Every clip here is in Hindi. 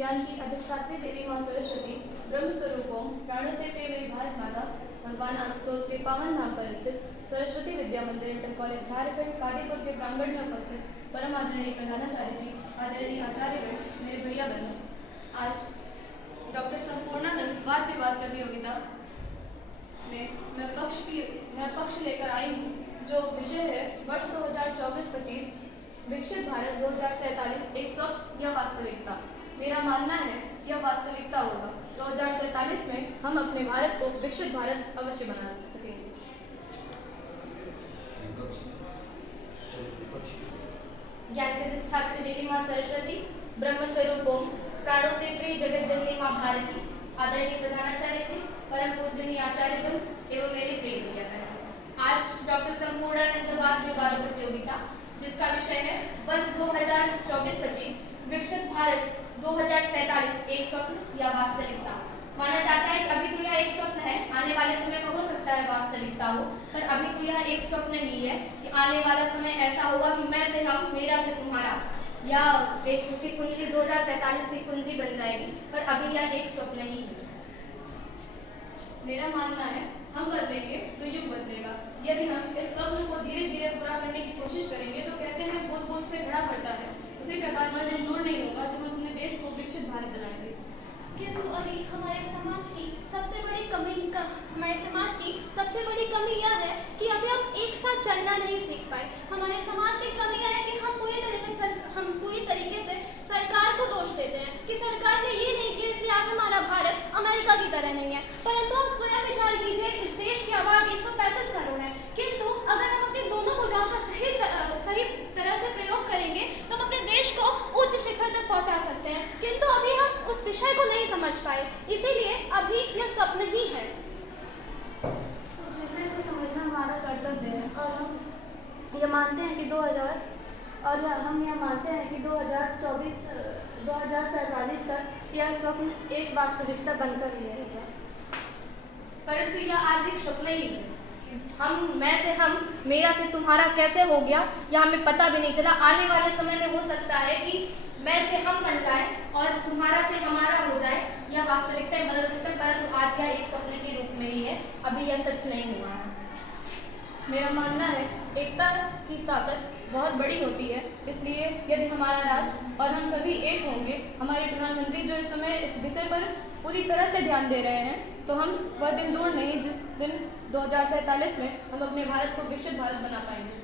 ज्ञान की अधिष्ठात्री देवी माँ सरस्वती ब्रह्म स्वरूपों प्राणों से प्रिय मेरी भारत माता भगवान आशुतोष के पावन धाम पर स्थित सरस्वती विद्या मंदिर इंटर कॉलेज झारखंड कादीपुर के प्रांगण में उपस्थित परम आदरणीय प्रधानाचार्य जी, आदरणीय आचार्य मेरे भैया बहनों, आज डॉक्टर संपूर्णानंद वाद विवाद प्रतियोगिता में मैं पक्ष लेकर आई हूँ, जो विषय है वर्ष 2024-25 विकसित भारत 2047 एक स्वप्न या वास्तविकता। मेरा मानना है यह वास्तविकता होगा। 2047 में हम अपने भारत को विकसित भारत अवश्य बना सकेंगे। ज्ञान की अधिष्ठात्री देवी माँ सरस्वती ब्रह्म स्वरूपों प्राणों से प्रिय जगत जननी माँ भारती, आदरणीय प्रधानाचार्य जी, परम पूजनीय आचार्यगण एवं मेरे प्रिय भैया बहन, आज डॉक्टर संपूर्णानंद वाद विवाद प्रतियोगिता जिसका विषय है वर्ष 2024-25 विकसित भारत 2047 एक स्वप्न या वास्तविकता। माना जाता है कि अभी तो यह एक स्वप्न है, आने वाले समय में हो सकता है वास्तविकता हो, पर अभी तो यह एक स्वप्न ही है कि आने वाला समय ऐसा होगा कि मैं से हम, मेरा से तुम्हारा, या एक उसकी कुंजी 2047 की कुंजी बन जाएगी, पर अभी यह एक स्वप्न ही है। मेरा मानना है हम बदलेंगे तो युग बदलेगा। यदि हम इस स्वप्न को धीरे धीरे पूरा करने की कोशिश करेंगे तो कहते हैं बूंद बूंद से घड़ा भरता है, उसी प्रकार वह दिन दूर नहीं होगा जब हम अपने देश को विकसित भारत बनाएंगे। किंतु अभी हमारे समाज की सबसे बड़ी कमी यह है कि अभी हम एक साथ चलना नहीं सीख पाए। हमारे समाज की कमी यह है कि हम पूरी तरीके से सरकार को दोष देते हैं कि सरकार ने ये नहीं किया इसलिए आज हमारा भारत अमेरिका की तरह नहीं है। परंतु आप स्वयं विचार कीजिए, इस देश की आबादी 135 करोड़ है, किंतु अगर हम अपनी दोनों भुजाओं का सही तरह से प्रयोग करेंगे तो हम अपने देश को उच्च शिखर तक पहुंचा सकते हैं। किंतु अभी हम उस विषय को नहीं समझ पाए, इसीलिए अभी यह स्वप्न ही है। उस विषय को समझना हमारा कर्तव्य है और हम यह मानते हैं कि 2047 तक यह स्वप्न एक वास्तविकता बनकर ही रहेगा। परंतु यह आज एक स्वप्न ही है। हम, मैं से हम, मेरा से तुम्हारा कैसे हो गया यह हमें पता भी नहीं चला। आने वाले समय में हो सकता है कि मैं से हम बन जाए और तुम्हारा से हमारा हो जाए, यह वास्तविकता बदल सकता है, परंतु आज यह एक स्वप्न के रूप में ही है, अभी यह सच नहीं हुआ है। मेरा मानना है एकता की ताकत बहुत बड़ी होती है, इसलिए यदि हमारा राष्ट्र और हम सभी एक होंगे, हमारे प्रधानमंत्री जो इस समय इस विषय पर पूरी तरह से ध्यान दे रहे हैं, तो हम वह दिन दूर नहीं जिस दिन 2047 में हम अपने भारत को विकसित भारत बना पाएंगे।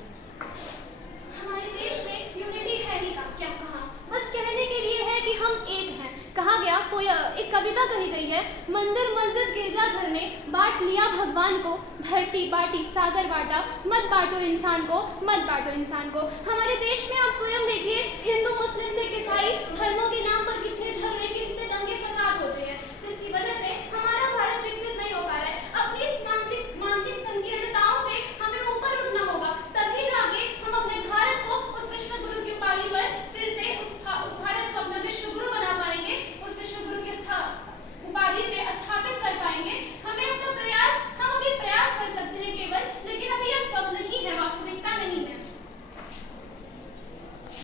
हमारे देश में यूनिटी है ही क्या कहा, बस कहने के लिए है कि हम एक हैं। कहा गया, कोई एक कविता कही गई है, मंदिर मस्जिद गिरजाघर ने बांट लिया भगवान को, धरती बांटी सागर बांटा, मत बांटो इंसान को, मत बांटो इंसान को। हमारे देश में आप स्वयं देखिए, हिंदू मुस्लिम सिख ईसाई धर्मों के नाम पर कितने झगड़े